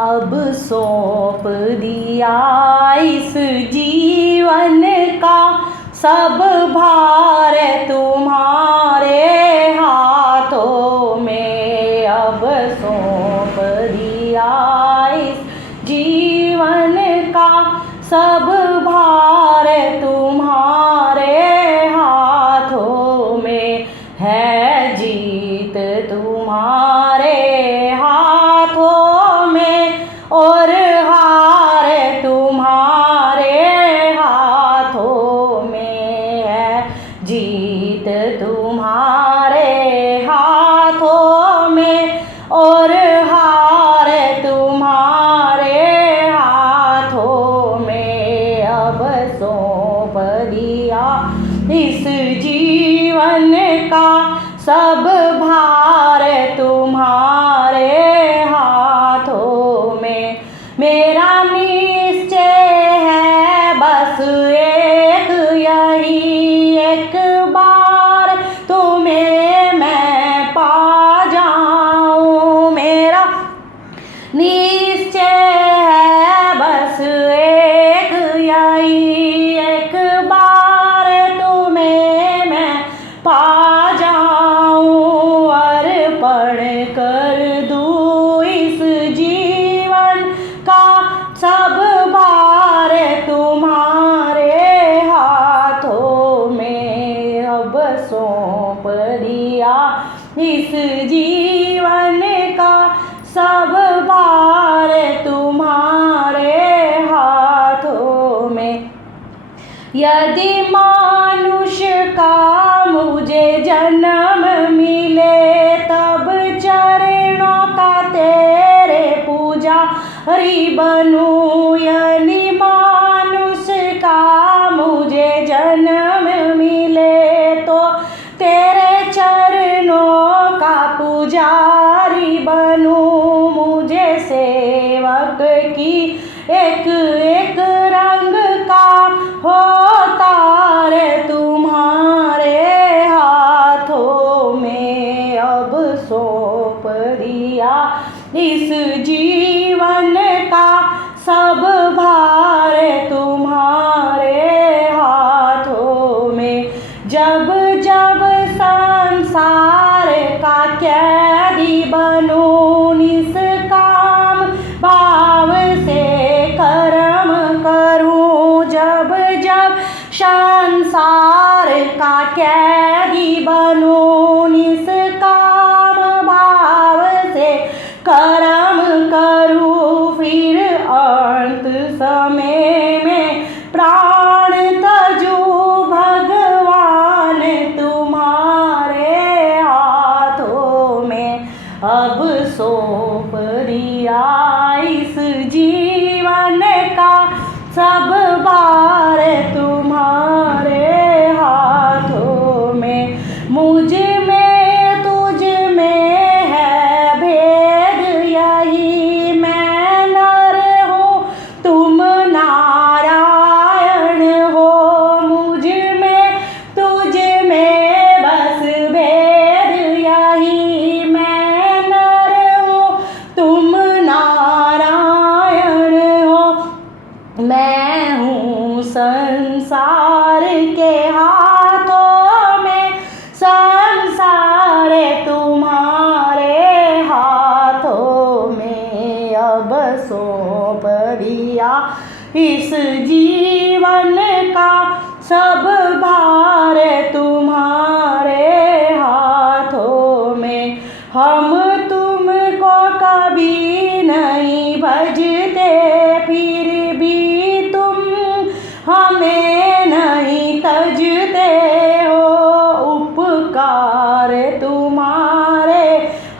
अब सौंप दिया इस जीवन का सब भार तुम्हारे हाथों में। अब सौंप दिया इस जीवन का सब भार तुम्हारे हाथों में। है जीत तुम्हारे हाथों में और हार तुम्हारे हाथों में। है जीत तुम्हारे हाथों में और हार तुम्हारे हाथों में। अब सौंप दिया इस जीवन का सब भार तुम्हारे हाथों में। मेरा निश्चय है बस एक यही, एक बार तुम्हें मैं पा जाऊं। मेरा निश्चय है बस एक यही, एक बार तुम्हें मैं पा जाऊं। अर्पण कर दूं इस जीवन का सब भार तुम्हारे हाथों में। अब सौंप दिया इस जीवन का सब भार तुम्हारे हाथों में। यदि मानुष का मुझे जन्म मिले तब चरणों का तेरे पुजारी बनूं। यदि मानुष का मुझे जन्म मिले तो तेरे चरणों का पुजारी बनूं। मुझे सेवक की एक एक रंग का हो तार तुम्हारे हाथों में। अब सौंप दिया इस जीवन का सब भार तुम्हारे हाथों में। जब जब संसार का कैदी बनूं निष्काम भाव से कर्म करूं। जब जब संसार का कैदी बनूं निष्काम भाव से कर्म करूं। फिर अंत समय में प्राण तजूं भगवान तुम्हारे हाथों में। अब सौंप दिया इस जीवन का सब भार तुम्हारे हाथों में। मुझ में तुझ में है भेद यही, मैं नर हूँ तुम नारायण हो। मुझ में तुझ में बस भेद यही, मैं नर हूँ तुम नारायण हो। मैं हूँ संसार के हाथों में, संसार तुम्हारे हाथों में। अब सौंप दिया इस जीवन का सब भार तुम्हारे हाथों में। हम तुमको कभी नहीं भजते फिर भी तुम हमें नहीं तजते हो। उपकार तुम्हारे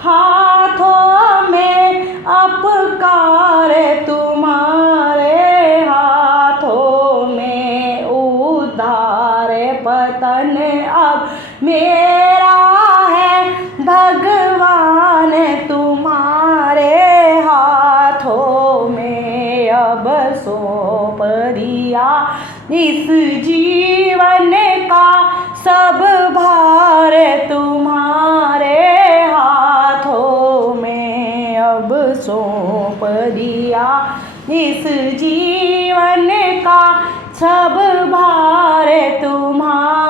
हाथों में, अपकार तुम्हारे हाथों में। उद्धार पतन अब मेरा है भगवान तुम्हारे हाथों में। अब सौंप दिया इस जीवन का सब भार तुम्हारे हाथों में। अब सौंप सौंप दिया। इस जीवन का सब भार तुम्हारा